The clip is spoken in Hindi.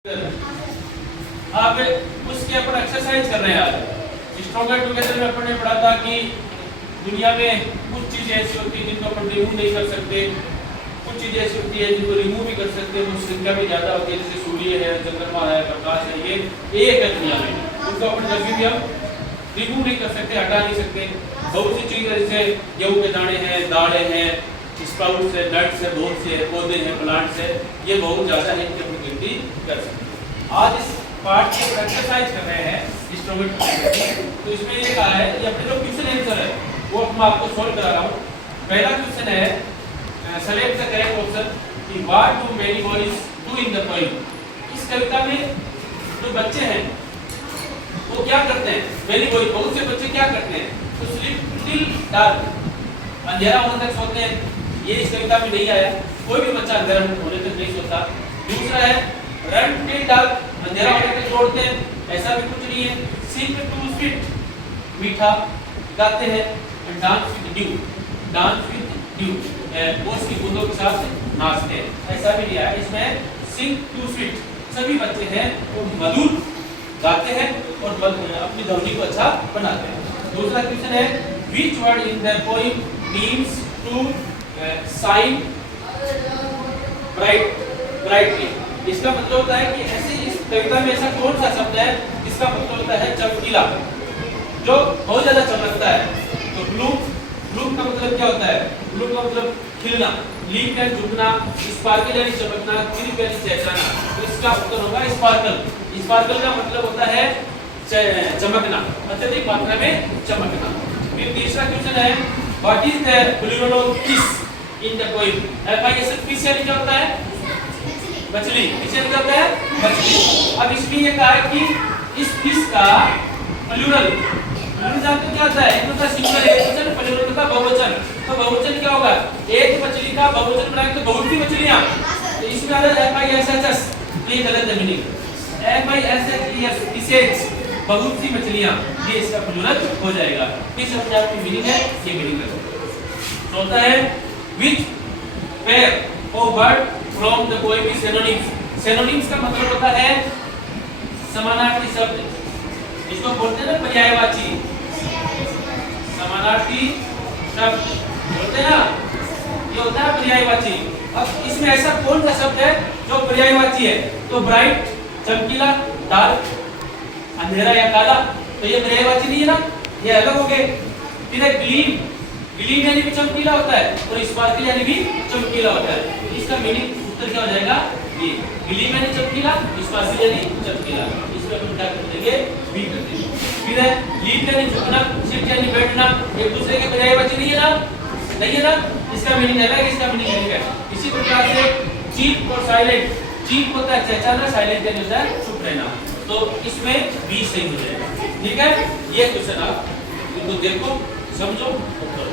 आप उसके अपन एक्सरसाइज कर रहे हैं। आज स्ट्रॉन्गर टुगेदर में अपन ने पढ़ा था कि दुनिया में कुछ चीजें ऐसी होती हैं जिनको अपन रिमूव नहीं कर सकते, कुछ चीजें ऐसी होती है जिनको रिमूव भी कर सकते हैं, वो संख्या में ज्यादा होती है, जैसे सूर्य है, चंद्रमा है, प्रकाश है, ये एक है दुनिया में, उसको अपन कभी भी हम रिमूव नहीं कर सकते, हटा नहीं सकते। बहुत सी चीजें जैसे गेहूं के दाने हैं, दालें हैं, स्प्राउट्स है, नट्स है, बहुत से पौधे हैं, प्लांट्स है, ये बहुत ज्यादा है, इनकी अपन गिनती कर सकते हैं। आज इस पार्ट की एक्सरसाइज कर रहे हैं इंस्ट्रूमेंट, तो इसमें ये कहा है कि अपने जो क्वेश्चन आंसर है वो मैं आपको सॉल्व करा रहा हूँ। पहला क्वेश्चन है सेलेक्ट द करेक्ट ऑप्शन कि what do many boys do in the poem. इस कविता में जो बच्चे हैं वो क्या करते हैं? मेनी बॉय बहुत से बच्चे क्या करते हैं? तो स्लीप टिल डार्क, अंधेरा होने तक सोते हैं। ये इस कविता में नहीं आया, कोई भी बच्चा अंधेरा होने तक नहीं सोता। दूसरा है रन टिल डार्क, अंधेरा होने तक दौड़ते हैं, ऐसा भी कुछ नहीं है। सिंग टू स्वीट, मीठा गाते हैं। Dance with due, dance with due, वो उसकी बूंदों के साथ नाचते हैं, ऐसा भी लिया है। इसमें सिंग टू स्वीट, सभी बच्चे हैं वो मधुर गाते हैं और अपनी ध्वनि को अच्छा बनाते हैं। दूसरा क्वेश्चन है which word in the poem means to shine brightly. इसका मतलब होता है कि ऐसे इस कविता में ऐसा कौन सा शब्द है जिसका मतलब होता है चमकीला, जो बहुत ज्यादा चमकता है। तो ब्लूम का मतलब क्या होता है? ब्लूम का मतलब खिलना, लीफ यानी झुकना, स्पार्कल यानी चमकना, क्लिप यानी चहचहाना। तो इसका उत्तर होगा स्पार्कल। स्पार्कल का मतलब होता है चमकना, अत्यधिक मात्रा में चमकना। फिर तीसरा क्वेश्चन है what is the plural of fish in the poem. FISH fish यानी क्या होता है? मछली। फिश यानी क्या होता है? मछली। अब इसमें ये कहा है कि इस फिश का प्लूरल जानते हो क्या होता है? एक होता है सिंगुलर एकवचन, प्लूरल होता है बहुवचन। तो बहुवचन क्या होगा? एक मछली का बहुवचन बनाएंगे तो बहुत सी मछलियां। तो इसमें आ रहा है FISHS, तो ये गलत है मीनिंग। FISHES फिशेज, बहुत सी मछलियां, ये इसका प्लूरल हो जाएगा। किस शब्द की मीनिंग है? ये मीनिंग है। चौथा है which pair of word from the poem is synonyms। synonyms का मतलब होता है समानार्थी शब्द, इसको बोलते हैं ना पर्यायवाची, समानार्थी शब्द बोलते हैं ना, ये होता है पर्यायवाची। अब इसमें ऐसा कौन सा शब्द है जो पर्यायवाची है? तो ब्राइट चमकीला, डार्क अंधेरा या काला, तो ये पर्यायवाची नहीं है ना, ये अलग हो गए। फिर है ग्लीम, ग्लीम यानी भी चमकीला होता है और स्पार्कल यानी भी चमकीला होता है। इसका मीनिंग उत्तर क्या हो जाएगा? ये ग्लीम यानी चमकीला, स्पार्कल यानी चमकीला। इसमें अपन क्या कर देंगे? बी कर देंगे। फिर है लीप यानी झुकना, सिट यानी बैठना, एक दूसरे के पर्यायवाची नहीं है ना, नहीं है ना, इसका मीनिंग अलग है, इसका मीनिंग अलग है। इसी प्रकार से चीप और साइलेंट, चीप होता है चहचहाना, साइलेंट यानी होता है चुप रहना। तो इसमें बी सही हो जाएगा। ठीक है, ये क्वेश्चन आप इनको देखो, समझो, उत्तर